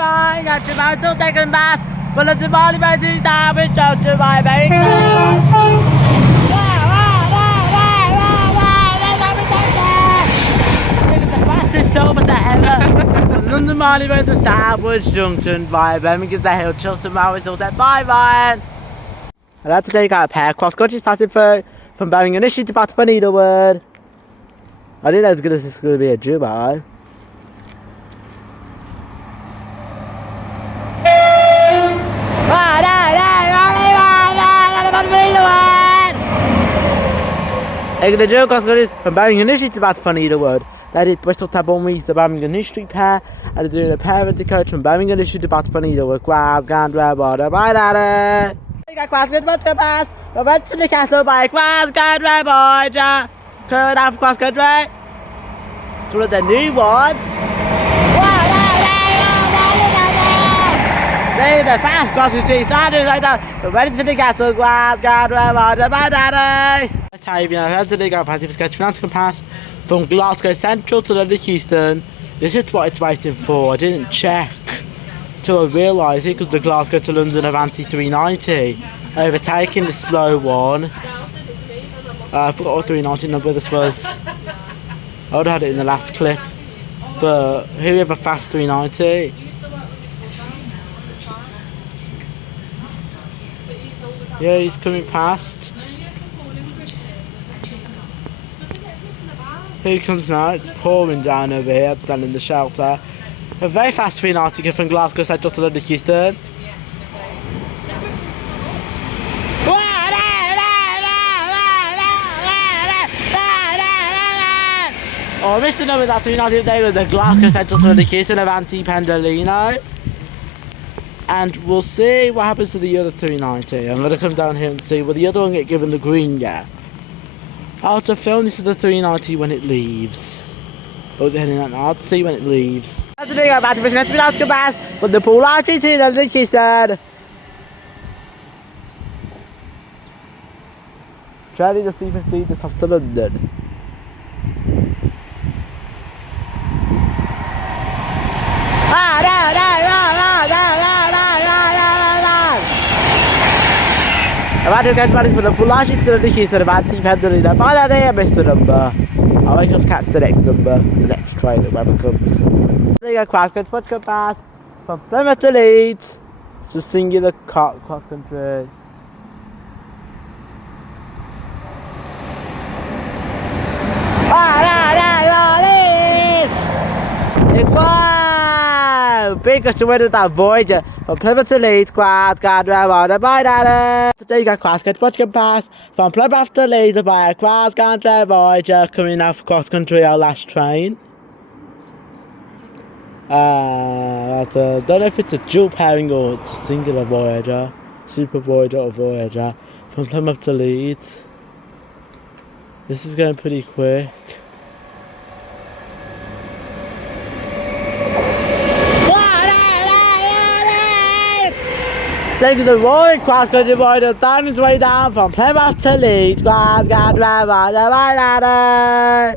bye, got your mouth till taking bath. But let the body by the time it's out to my bank. Fastest service ever. From London Marley Road to Starwood Junction via Birmingham the Hill, Chiltern Railway Station. Bye bye. And that's today got a pair of cross countries passing through from Birmingham Ritchie to Batman Needlewood. I didn't know as good as this is going to be a Dubai. Taking the joke cross countries from Birmingham Ritchie to Batman Needlewood. They did Bristol Tabon Reese, the Birmingham New Street pair, and they're doing a pair of the coach from Birmingham Ritchie to Batman Needlewood. Quaz, Gandra, Border, bye daddy. You got Quaz, good much to pass. We went to the castle by Quaz, Gandra, Border. Current half cross country. It's one of the new ones. There the fast cross country started like that. We went to the castle, Quaz, Gandra, Border, bye daddy. Let's have you know, today got a party for sketch finance compass. From Glasgow Central to London Euston. This is what it's waiting for. I didn't check till I realised it, because the Glasgow to London Avanti 390 overtaking the slow one. I forgot what 390 number this was. I would have had it in the last clip, but here we have a fast 390. Yeah, he's coming past. Here he comes now, it's pouring down over here, standing in the shelter. A very fast 390 from Glasgow Central to London Euston. Oh, I missed the number of that 390 there with the Glasgow Central to London Euston of Anti-Pendolino. And we'll see what happens to the other 390. I'm going to come down here and see, will the other one get given the green yet? I'll have to film this to the 390 when it leaves. Or is it heading out now? I'll have to see when it leaves. That's the thing about it, let's be out to pass. But the pool out is here, the she's dead. Try the 350 just off to London. I've had to get ready for the full sheet to the keys to the bad team handling that. By that day, I missed the number. I'll make us catch the next number, the next train, whoever comes. There you go, cross country pass from Plymouth to Leeds. It's a singular cross country. Big us to win that Voyager from Plymouth to Leeds, Quad, Gandra, bye daddy. Today you got cross country pass from Plymouth to Leeds by Quad, Gandra, Voyager coming out for cross country, our last train. I don't know if it's a dual pairing or it's a singular Voyager, Super Voyager or Voyager from Plymouth to Leeds. This is going pretty quick. Taking the road cross country border down its way down from Plymouth to Leeds. Cross country border.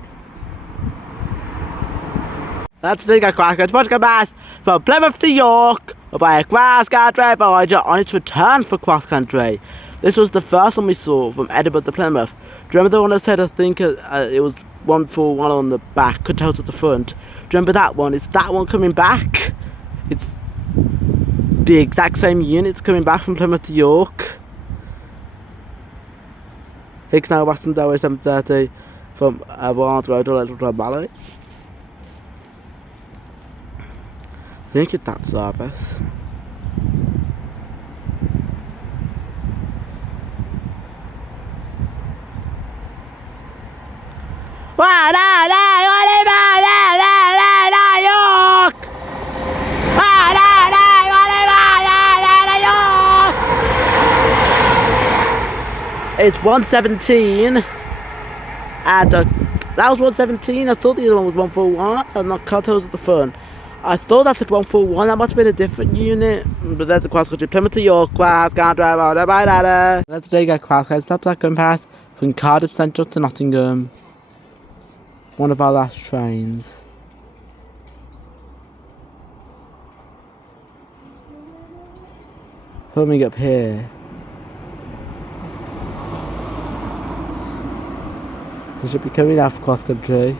That's the cross country pass from Plymouth to York by a cross country border on its return for cross country. This was the first one we saw from Edinburgh to Plymouth. Do you remember the one I said I think it was 141 on the back, cut out at the front? Do you remember that one? It's that one coming back. It's the exact same units coming back from Plymouth to York. Higgs now Western Dower 730 from Barnes Road to Little Valley. I think it's that service. York! It's 117 and that was 117. I thought the other one was 141 and not Cartos at the front. I thought that's at 141. That must have been a different unit. But there's the cross country Plymouth to York, Quaz, can't drive out, bye daddy. Let's take a cross country stop that going past from Cardiff Central to Nottingham. One of our last trains. Coming up here. So should be coming off cross country.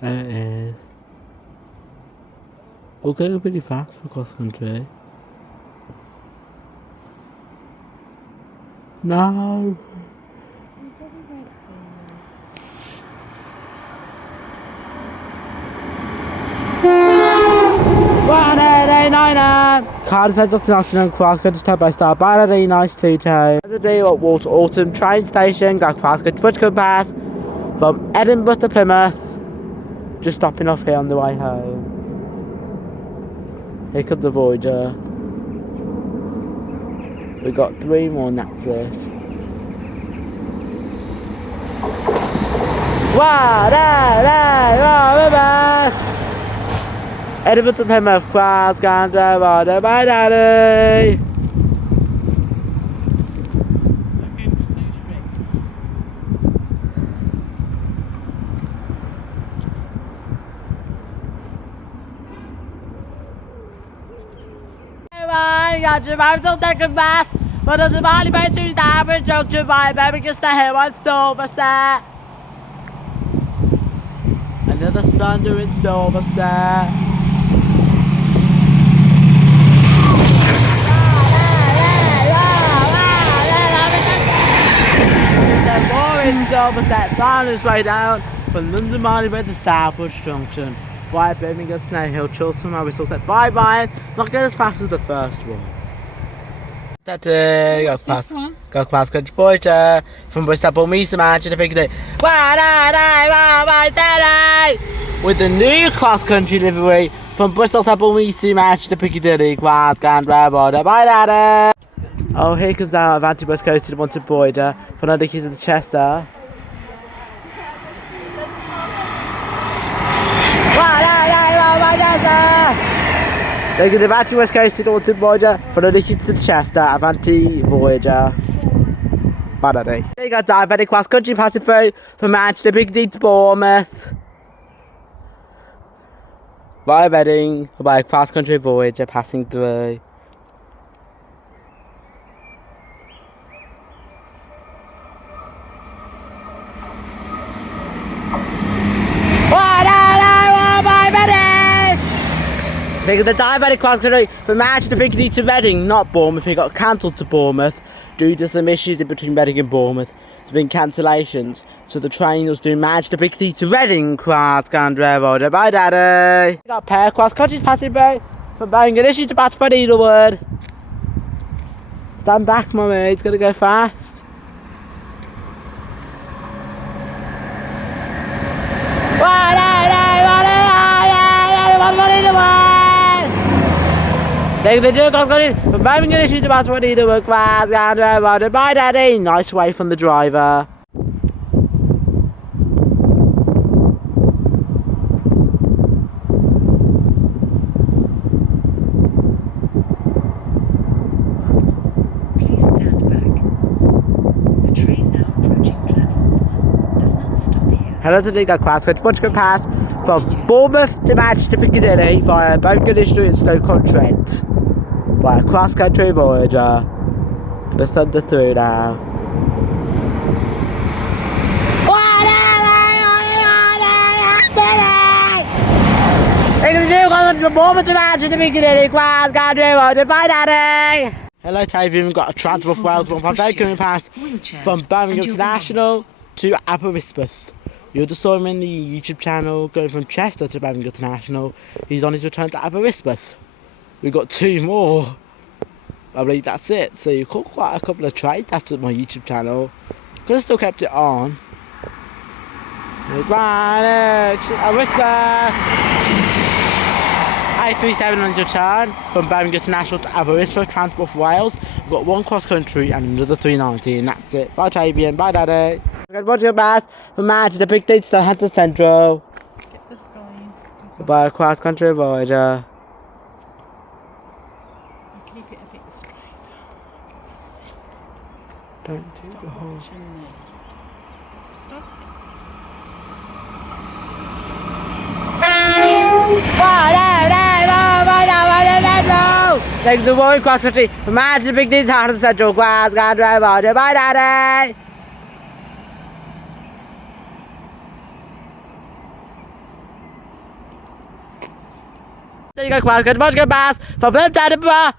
There it is. We're going pretty fast for cross country. No. Car decided to Nottingham cross country step by start. Bad day, nice two time. The day at Walter Autumn train station, got cross country Butchcombe Pass from Edinburgh to Plymouth. Just stopping off here on the way home. Here comes the Voyager. We got 3 more and that's it. Wow, Edinburgh to Plymouth, cross country, bye daddy. Got your vibe till second best, but there's a body by Tuesday average junction by baby can stay here one silver set. Another thunder in silver set. More in silver set, on his way down from London Marylebone to Starbridge Junction. Via Birmingham, Snow Hill, Chiltern, I whistle set bye bye. Not going as fast as the first one. Got past country Voyager from Bristol, Meesa, Manchester, Piccadilly. With the new cross country livery from Bristol, Meesa, Manchester, Piccadilly. Bye daddy. Oh, here comes now Avanti bus goes to the one to Voyager from under the keys of the Chester. Taking the Avanti West Coast to the Alton Voyager from the Dickies to the Chester, Avanti Voyager. Bad day. They got diabetic cross country passing through from Manchester, Piccadilly to Bournemouth. Via Reading, by cross country Voyager passing through. Because the diabetic cross country from Manchester Piccadilly to Reading, not Bournemouth. It got cancelled to Bournemouth due to some issues in between Reading and Bournemouth. There's been cancellations, so the train was doing Manchester Piccadilly to Reading cross country. Bye daddy. We got pair cross country passing by from Bangladesh to Batford Eaglewood. Stand back, mummy. It's gonna go fast. Take the joke of it from Birmingham to Batford Eaglewood cross country. Bye daddy. Nice way from the driver. Please stand back. The train now approaching platform 1 does not stop here. Hello to the cross country Butchcombe Pass from Bournemouth to Manchester Piccadilly via Bangladesh Street and Stoke-on-Trent. By a cross country Voyager. Gonna thunder through now. Hello Toby, we've got a Transworth Wales 158 coming past from Birmingham International to Aberystwyth. You just saw him in the YouTube channel going from Chester to Birmingham International. He's on his return to Aberystwyth. We've got 2 more. I believe that's it. So you caught quite a couple of trades after my YouTube channel. Could have still kept it on. Aberystwyth. 837 on his return from Birmingham International to Aberystwyth, Transport for Wales. We've got 1 cross country and another 390, and that's it. Bye Tavian, bye daddy. Watch your bath from Manchester Piccadilly to Southampton Central. Get this going. By a cross country Voyager. Keep it a bit straight. Don't do the whole. Stop. Like the world cross country, imagine big things hard to Central Class, God drive out, bye daddy. There you go, cross country, much good pass from the daddy bar.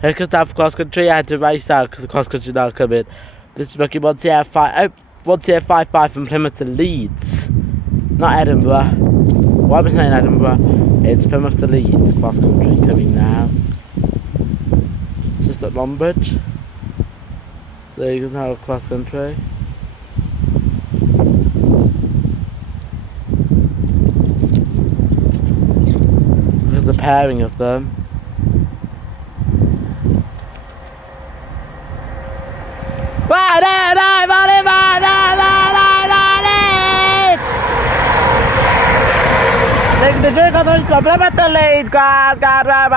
Here comes that cross country, I had to race out because the cross country now coming. This is Bucky 1CF55 from Plymouth to Leeds. Not Edinburgh. Why am I saying Edinburgh? It's Plymouth to Leeds, cross country coming now. Just at Longbridge. There you go now, cross country. There's a pairing of them. The drink on the Plymouth to Leeds, guys, God, bye,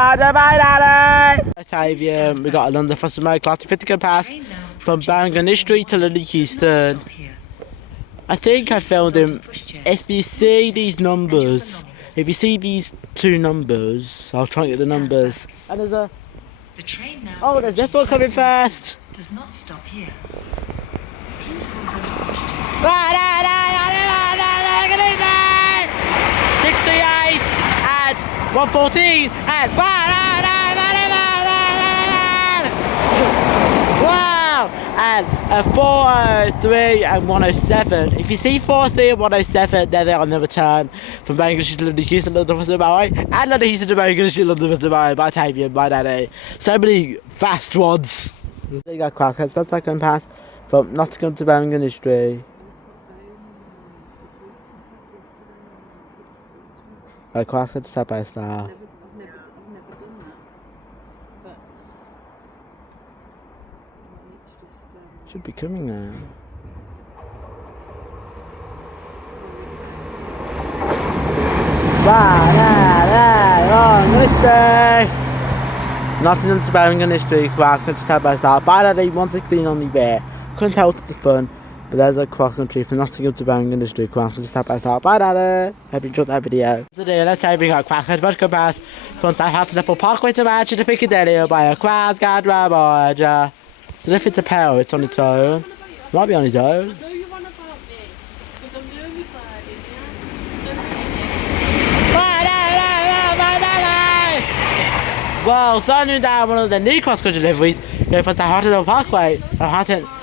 we got a London for some classic 50 pass from Bangor Street to Lily Houston. I think I found him. If you see these numbers, if you see these two numbers, I'll try and get the numbers. And there's a. The train now. Oh, there's this one coming first. Does not stop here. Please hold on to push 68 and 114 and wow, and 403 and 107. If you see 403 and 107, then they're on the return from Bangor to London Houston, London for Dubai, and London Houston to Bangor to London for Dubai by Tavian, by Daddy. So many fast ones. There you go, Crackhead. Stop second pass from Nottingham to Bangor Street. Like Crackhead step by step. I've never done that. But it's just Should be coming now. Nottingham to Bangor Street, Crackhead step by step. By that 116 on the way. Couldn't tell to the fun. But there's a cross country from Nottingham to Bangor Street, Crackhead step by step. Bye daddy. Hope you enjoyed that video. Today let's say we got Crackhead much good pass from Southampton Apple Parkway to Manchester to Piccadilly by a Cross Guard Rabbi. So if it's a pair, it's on its own. It might be on its own. No, you want about me. Because I'm the only bird in here. Well, starting down one of the new cross-country deliveries, going from Southampton Parkway,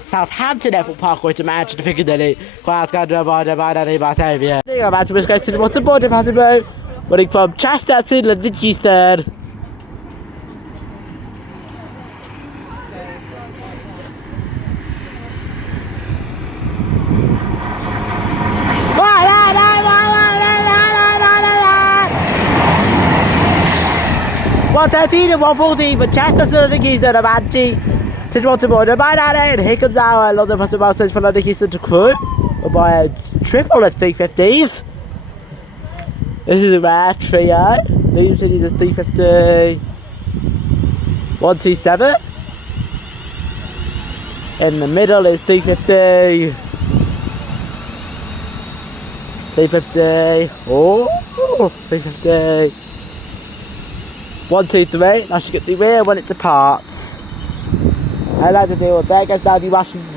Southampton Airport Parkway to Manchester to Piccadilly, Glasgow, Batavia. There you go, back to West Coast to the bottom border passing boat, running from Chester to London Houston. One 13 and 114 for Chester to London Houston, a Manchester to Baltimore, by that and here comes our London for some message for London Houston to crew by a triple at 350s. This is a rare trio. Medium City's a 350 127. In the middle is 350 350. Oh, 350 123. Now she get the rear when it departs. I like to deal with that. Guys, now the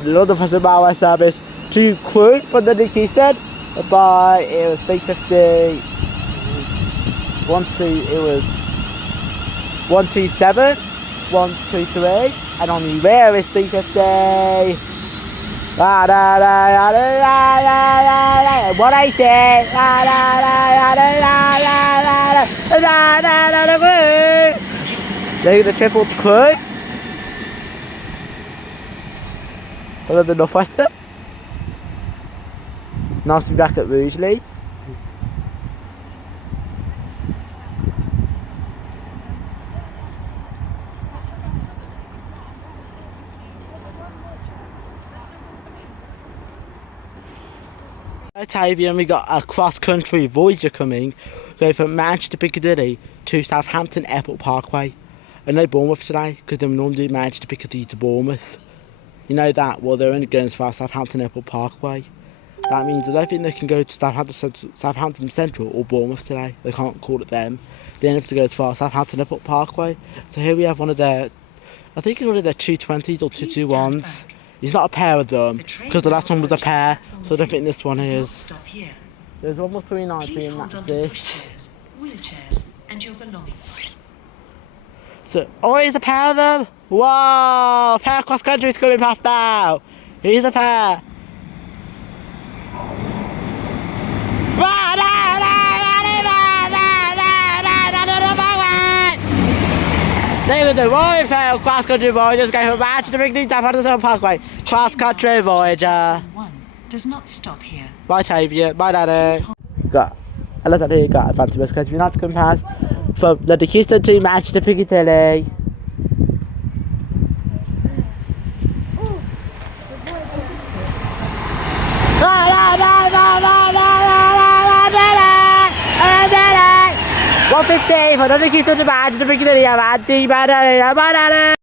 London for some railway service to crew from the Houston. By it was 350. It was 127, 123, and on the rear is 350. 180. Look at the triple crew. Look at the Northwestern. Nice to be back at Rugeley. Tavian, we got a cross-country Voyager coming, going from Manchester to Piccadilly to Southampton Airport Parkway. and no Bournemouth today because they normally manage to Piccadilly to Bournemouth. You know that? Well, they're only going as far as Southampton Airport Parkway. That means I don't think they can go to Southampton Central or Bournemouth today. They can't call it them. They only have to go as far as Southampton Airport Parkway. So here we have one of their, I think it's one of their 220s or 221s. It's not a pair of them because the last one was a pair, so I don't think this one is. There's almost 390 and that's it. Wheelchairs and your belongings. So, oh, here's a pair of them. Wow, a pair of cross country's coming past now. Here's a pair. There we go, Royal Fair Cross Country Voyagers going from Manchester to Piccadilly down Paddington Parkway. Cross Country Voyager. One does not stop here. Bye Tavia, bye Daddy. Got, I love that here, got a fancy bus because we have to come past from London Houston to Manchester Piccadilly. $1.50 for London Houston to Manchester Piccadilly. I'm Andy, bye Daddy, bye Daddy.